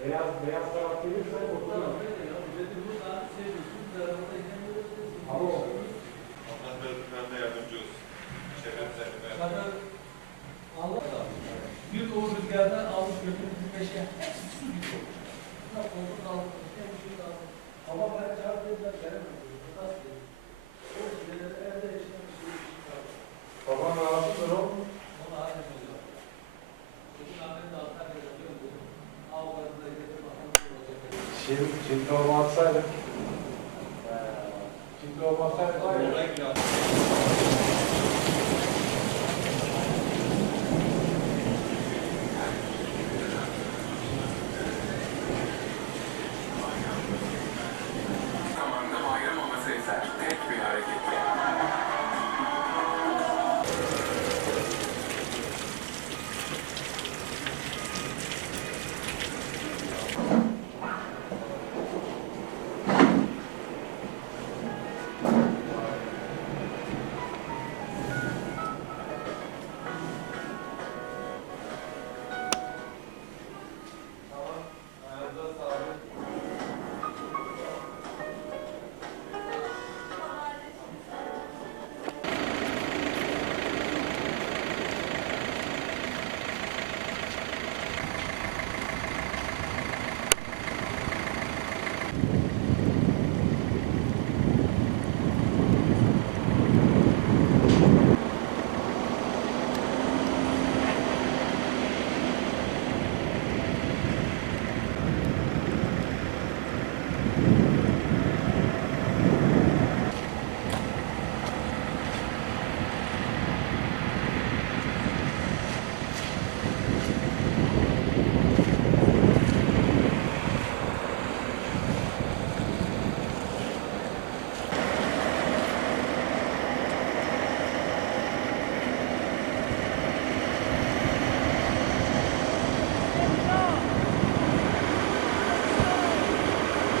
Beyaz, beyaz taraf gelirse oturur. Ama o Allah ben de yardımcı olsun. De Allah bir kova rüzgardan almış götürdük beşe. Hepsi su gibi olmuş. Bunlar koltuk aldı. Bir şey aldı. Ama ben çarptığımda gelemedim. Nasıl dedi? O şeyleri evde yaşayan bir şey bir şey kaldı. babam rahatsızdır o. Onu hala biliyor. Bugün annem de Antalya'da diyor bu. Avukatına gidip bakalım ne Şimdi, şimdi olmasaydı. Şimdi olmasaydı var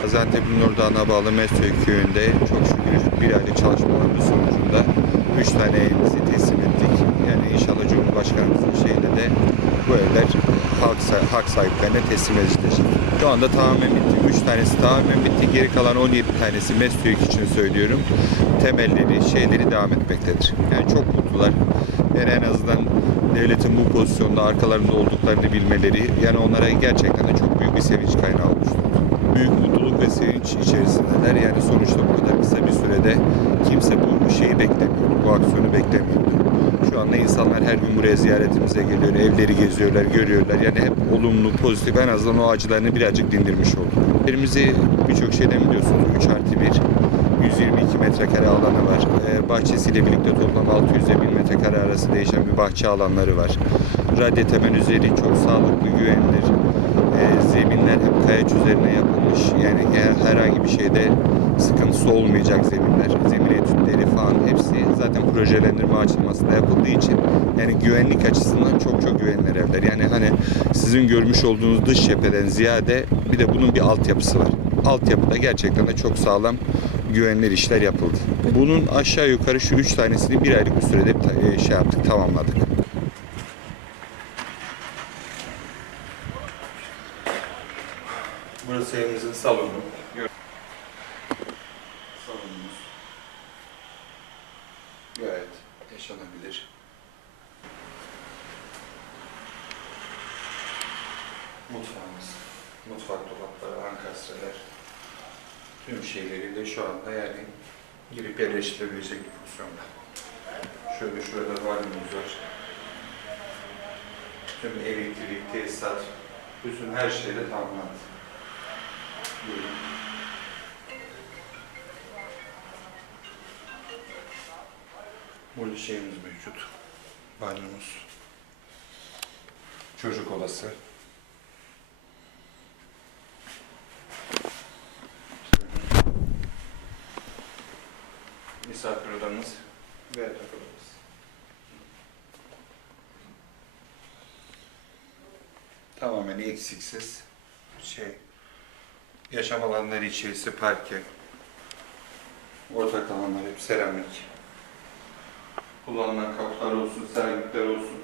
Gaziantep'in Nurdağ'a bağlı Mestöy köyünde çok şükür bir aylık çalışmalarımız sonucunda 3 tane evimizi teslim ettik. Yani inşallah Cumhurbaşkanımızın şeyinde de bu evler halk, hak sahiplerine teslim edilecek. Şu anda tamamen bitti. 3 tanesi tamamen bitti. Geri kalan 17 tanesi Mestöy için söylüyorum. Temelleri, şeyleri devam etmektedir. Yani çok mutlular. Yani en azından devletin bu pozisyonda arkalarında olduklarını bilmeleri yani onlara gerçekten de çok büyük bir sevinç kaynağı olmuştur büyük mutluluk ve sevinç içerisindeler. Yani sonuçta bu kadar kısa bir sürede kimse bu şeyi beklemiyordu, bu aksiyonu beklemiyordu. Şu anda insanlar her gün buraya ziyaretimize geliyor, evleri geziyorlar, görüyorlar. Yani hep olumlu, pozitif en azından o acılarını birazcık dindirmiş olduk. Evlerimizi birçok şeyden biliyorsunuz. 3 artı 1, 122 metrekare alanı var. Ee, bahçesiyle birlikte toplam 600 ile 1000 metrekare arası değişen bir bahçe alanları var. Radyo temel üzeri çok sağlıklı, güvenilir. Ee, zeminler hep kayaç üzerine yapılmış. Yani her- herhangi bir şeyde sıkıntısı olmayacak zeminler. Zemin etütleri falan hepsi zaten projelendirme açılmasında yapıldığı için yani güvenlik açısından çok çok güvenilir evler. Yani hani sizin görmüş olduğunuz dış cepheden ziyade bir de bunun bir altyapısı var. Altyapıda gerçekten de çok sağlam güvenilir işler yapıldı. Bunun aşağı yukarı şu üç tanesini bir aylık bir sürede e, şey yaptık, tamamladık. Burası evimizin salonu. Salonumuz. Gayet yaşanabilir. Mutfağımız. Mutfak dolapları, ankastreler. Tüm şeyleriyle şu anda yani girip yerleştirebilecek bir pozisyonda. Şöyle şurada valimiz var. Tüm elektrik, tesisat, bütün her şeyle tamamlandı. Burada şeyimiz mevcut. Banyomuz. Çocuk odası. Misafir odamız ve yatak odamız. Tamamen eksiksiz şey yaşam alanları içerisi parke. Ortak alanlar hep seramik. Kullanılan kaplar olsun seramikler olsun